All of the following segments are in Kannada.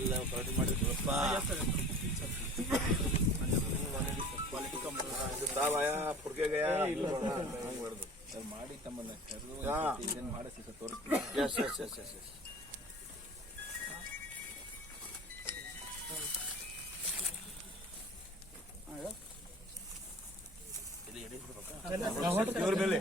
ಎಲ್ಲ ಪಾರ್ಟಿ ಮಾಡಿದ್ರಪ್ಪ साहब आया फुड़ के गया ಮಾಡಿ ತಮ್ಮನ್ನ ಕರೆದು ಇದನ್ನ ಮಾಡಿಸಿ ತೋರಿಸ್ತೀನಿ yes yes yes yes yes ಇಲ್ಲಿ ಎಡಿ ಬಿಡಬೇಕಾ ಇವ್ರ ಮೇಲೆ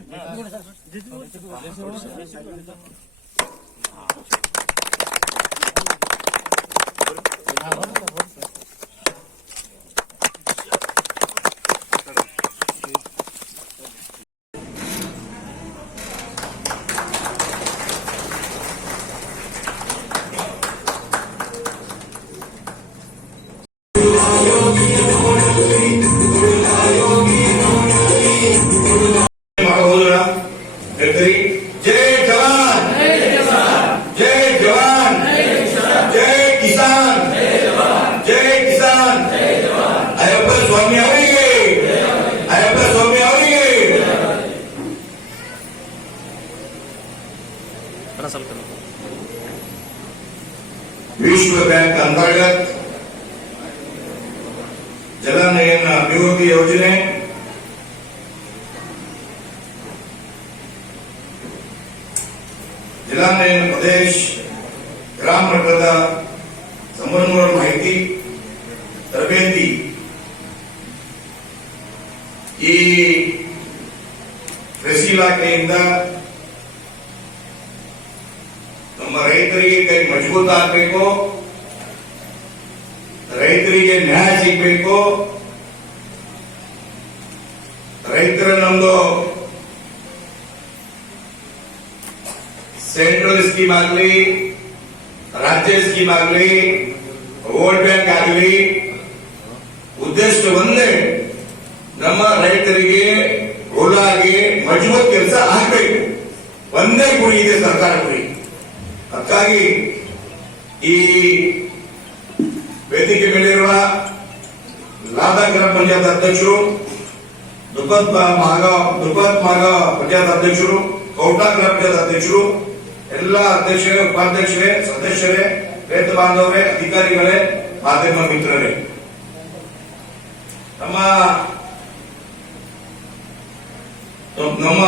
विश्व बैंक अंतर्गत जलनयन अभिवृद्धि योजने जलनयन प्रदेश ग्राम मಟ್ಟದ ಸಂಪನ್ಮೂಲ ಮಾಹಿತಿ ತರಬೇತಿ ಈ ಕೃಷಿ ಇಲಾಖೆಯಿಂದ ನಮ್ಮ ರೈತರಿಗೆ ಕೈ ಮಜಬೂತ್ ಆಗಬೇಕು, ರೈತರಿಗೆ ನ್ಯಾಯ ಸಿಗಬೇಕು, ರೈತರ ನಮ್ದು ಸೆಂಟ್ರಲ್ ಸ್ಕೀಮ್ ಆಗಲಿ, ರಾಜ್ಯ ಸ್ಕೀಮ್ ಆಗಲಿ, ವೋಟ್ ಬ್ಯಾಂಕ್ ಆಗಲಿ, ಉದ್ದೇಶ ಒಂದೇ, ನಮ್ಮ ರೈತರಿಗೆ ಒಳಗೆ ಮಜಬೂತ್ ಕೆಲಸ ಆಗಬೇಕು. ಒಂದೇ ಗುರಿ ಇದೆ ಸರ್ಕಾರ ಗುರಿ. ಅದಕ್ಕಾಗಿ ಈ ವೇದಿಕೆ ಮೇಲಿರುವ ಲಾದಾ ಗ್ರಾಮ ಪಂಚಾಯತ್ ಅಧ್ಯಕ್ಷರು, ದುಪ್ಪತ್ ಮಾಗ ಪಂಚಾಯತ್ ಅಧ್ಯಕ್ಷರು, ಕೌಟಾ ಗ್ರಾಮ ಪಂಚಾಯತ್ ಅಧ್ಯಕ್ಷರು, ಎಲ್ಲ ಅಧ್ಯಕ್ಷರೇ, ಉಪಾಧ್ಯಕ್ಷರೇ, ಸದಸ್ಯರೇ, ರೈತ ಬಾಂಧವರೇ, ಅಧಿಕಾರಿಗಳೇ, ಮಾಧ್ಯಮ ಮಿತ್ರರೇ, ನಮ್ಮ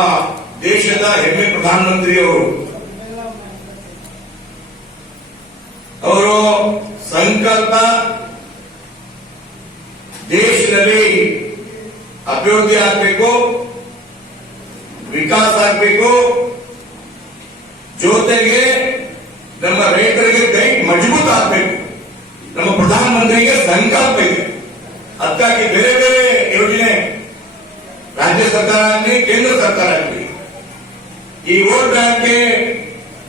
ದೇಶದ ಹೆಮ್ಮೆ ಪ್ರಧಾನಮಂತ್ರಿಯವರು ಅವರು ಸಂಕಲ್ಪ ದೇಶದಲ್ಲಿ ಅಭಿವೃದ್ಧಿ ಆಗಬೇಕು, ವಿಕಾಸ ಆಗಬೇಕು, ಜೊತೆಗೆ ನಮ್ಮ ರೈತರಿಗೆ ಕೈ ಮಜಬೂತ್ ಆಗಬೇಕು. ನಮ್ಮ ಪ್ರಧಾನಮಂತ್ರಿಗೆ ಸಂಕಲ್ಪ ಇದೆ. ಅದಕ್ಕಾಗಿ ಬೇರೆ ಬೇರೆ ಯೋಜನೆ ರಾಜ್ಯ ಸರ್ಕಾರ ಆಗಲಿ, ಕೇಂದ್ರ ಸರ್ಕಾರ ಆಗಲಿ ಈ ವೋಟ್ ಬ್ಯಾಂಕ್ಗೆ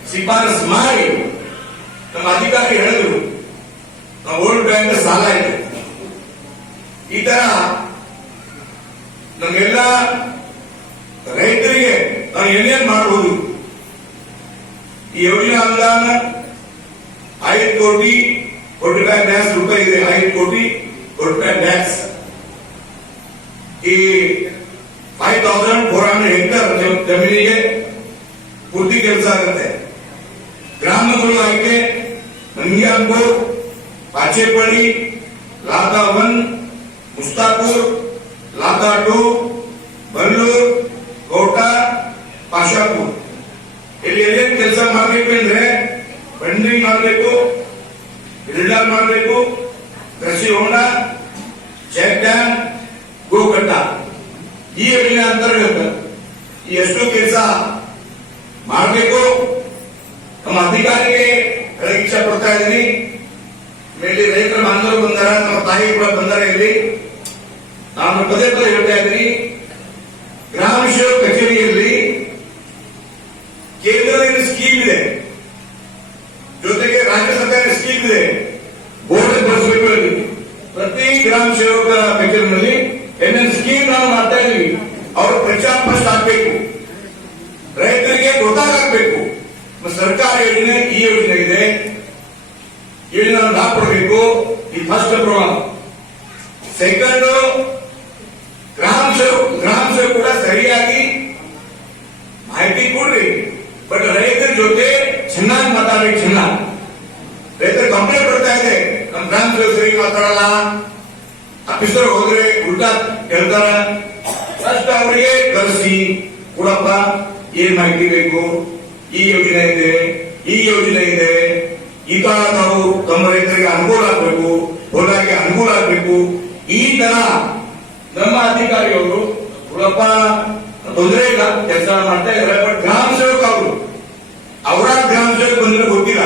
ಶಿಫಾರಸು ಮಾಡಿ ನಮ್ಮ ಅಧಿಕಾರಿ ಹೇಳಿದ್ರು ನಾವು ವೋಟ್ ಬ್ಯಾಂಕ್ ಸಾಲ ಇದೆ. ಈ ತರ ನಮ್ಗೆಲ್ಲ ರೈತರಿಗೆ ನಾವು ಏನೇನ್ ಮಾಡಬಹುದು. ಈ ಯೋಜನೆ ಅನುದಾನ 5 ಕೋಟಿ ರೂಪಾಯಿ ಇದೆ. 5 ಕೋಟಿ ಟ್ಯಾಕ್ಸ್. ಈ 5400 ಹೆಕ್ಟರ್ ಜಮೀನಿಗೆ ಪೂರ್ತಿ ಕೆಲಸ ಆಗುತ್ತೆ. ಗ್ರಾಮಗಳು ಆಯ್ಕೆ ನಂಗ್ಯಾಲ್ಪುರ್, ಪಾಚೇಪಳ್ಳಿ, ಲಾದಾ 1, ಮುಸ್ತಾಪುರ್, ಲಾದಾ 2, ಬಲ್ಲೂರ್, ಕೋಟಾ, ಪಾಶಾಪುರ್. ಇಲ್ಲಿ ಏನೇನು ಕೆಲಸ ಮಾಡಬೇಕು ಅಂದ್ರೆ ಫಂಡಿಂಗ್ ಮಾಡಬೇಕು, ಬಿಲ್ಡರ್ ಮಾಡಬೇಕು, ಕೃಷಿ ಹೊಂಡ, ಚೆಕ್ ಡ್ಯಾಮ್, ಗೋಕಟ್ಟ. ಈ ಯೋಜನೆ ಅಂತರ್ಗತ ಈ ಎಷ್ಟು ಕೆಲಸ ಮಾಡಬೇಕು ನಮ್ಮ ಅಧಿಕಾರಿಗೆ ಇಚ್ಛೆ ಪಡ್ತಾ ಇದ್ದೀನಿ. ಇಲ್ಲಿ ರೈತರ ಬಾಂಧವರು ಬಂದಾರ, ನಮ್ಮ ತಾಯಿ ಕೂಡ ಬಂದಾರ. ಇಲ್ಲಿ ನಾನು ಪದೇ ಪದೇ ಹೇಳ್ತಾ ಇದ್ದೀನಿ, ಗ್ರಾಮ ಸೇವಕ ಕಚೇರಿಯಲ್ಲಿ ಕೇಂದ್ರದಿಂದ ಸ್ಕೀಮ್ ಇದೆ, ಜೊತೆಗೆ ರಾಜ್ಯ ಸರ್ಕಾರ ಸ್ಕೀಮ್ ಇದೆ. ಬೋರ್ಡ್ ಬಳಸಬೇಕು. ಪ್ರತಿ ಗ್ರಾಮ ಸೇವಕ ಕಚೇರಿನಲ್ಲಿ ಏನೇನು ಸ್ಕೀಮ್ ನಾವು ಮಾಡ್ತಾ ಇದೀವಿ ಅವರು ಪ್ರಚಾರ ಫಸ್ಟ್ ಆಗ್ಬೇಕು, ರೈತರಿಗೆ ಗೊತ್ತಾಗಬೇಕು. ಸರ್ಕಾರ ಯೋಜನೆ ಈ ಯೋಜನೆ ಇದೆ, ಯೋಜನೆ ಲಾಭ ಕೊಡಬೇಕು. ಈ ಫಸ್ಟ್ ಪ್ರೋಗ್ರಾಮ್. ಸೆಕೆಂಡ್, ಗ್ರಾಮ ಸೇವಕ ಕೂಡ ಸರಿಯಾಗಿ ಮಾಹಿತಿ ಕೊಡ್ರಿ. ಬಟ್ ರೈತರ ಜೊತೆ ಚೆನ್ನಾಗಿ ಮಾತಾಡ್ಬೇಕು. ಚೆನ್ನಾಗಿ ರೈತರು ಕಂಪ್ಲೇಂಟ್ ಕೊಡ್ತಾ ಇದೆ, ನಮ್ಮ ಗ್ರಾಮ ಸೇವಕರಿಗೆ ಮಾತಾಡಲ್ಲ, ಆಫೀಸರ್ ಹೋದ್ರೆ ಉಲ್ಟಾ ಹೇಳ್ತಾರ. ಫಸ್ಟ್ ಅವರಿಗೆ ಕರೆಸಿ ಕೂಡಪ್ಪ, ಏನ್ ಮಾಹಿತಿ ಬೇಕು, ಈ ಯೋಜನೆ ಇದೆ, ಈ ಯೋಜನೆ ಇದೆ, ಈಗ ನಾವು ತಮ್ಮ ರೈತರಿಗೆ ಅನುಕೂಲ ಆಗ್ಬೇಕು, ಹೊಲಕ್ಕೆ ಅನುಕೂಲ ಆಗ್ಬೇಕು, ಈ ತರ ನಮ್ಮ ಅಧಿಕಾರಿಯವರು ಕೂಡಪ್ಪ ತೊಂದರೆ ಇಲ್ಲ, ಕೆಲಸ ಮಾಡ್ತಾ ಇದ್ದಾರೆ. ಬಟ್ ಗ್ರಾಮ ಸೇವಕ ಅವರು ಅವರ ಗ್ರಾಮ ಸೇವಕ ಬಂದ್ರೆ ಗೊತ್ತಿಲ್ಲ,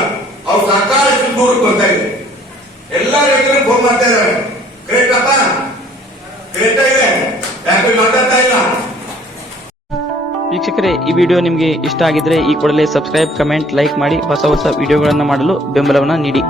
ಅವ್ರು ಸಾಕಷ್ಟು ದೂರಕ್ಕೆ ಬರ್ತಾ ಇದೆ. ಎಲ್ಲಾ ರೈತರು ಫೋನ್ ಮಾಡ್ತಾ ಇದ್ದಾರೆ, ಕರೆಕ್ಟ್ ಅಪ್ಪ, ಕರೆಕ್ಟ್ ಇದೆ, ಯಾಕೆ ಮಾತಾಡ್ತಾ ಇಲ್ಲ. ವೀಕ್ಷಕರೇ, ಈ ವಿಡಿಯೋ ನಿಮಗೆ ಇಷ್ಟ ಆಗಿದ್ರೆ ಈ ಕೂಡಲೇ ಸಬ್ಸ್ಕ್ರೈಬ್, ಕಮೆಂಟ್, ಲೈಕ್ ಮಾಡಿ ಹೊಸ ಹೊಸ ವಿಡಿಯೋಗಳನ್ನು ಮಾಡಲು ಬೆಂಬಲವನ್ನು ನೀಡಿ.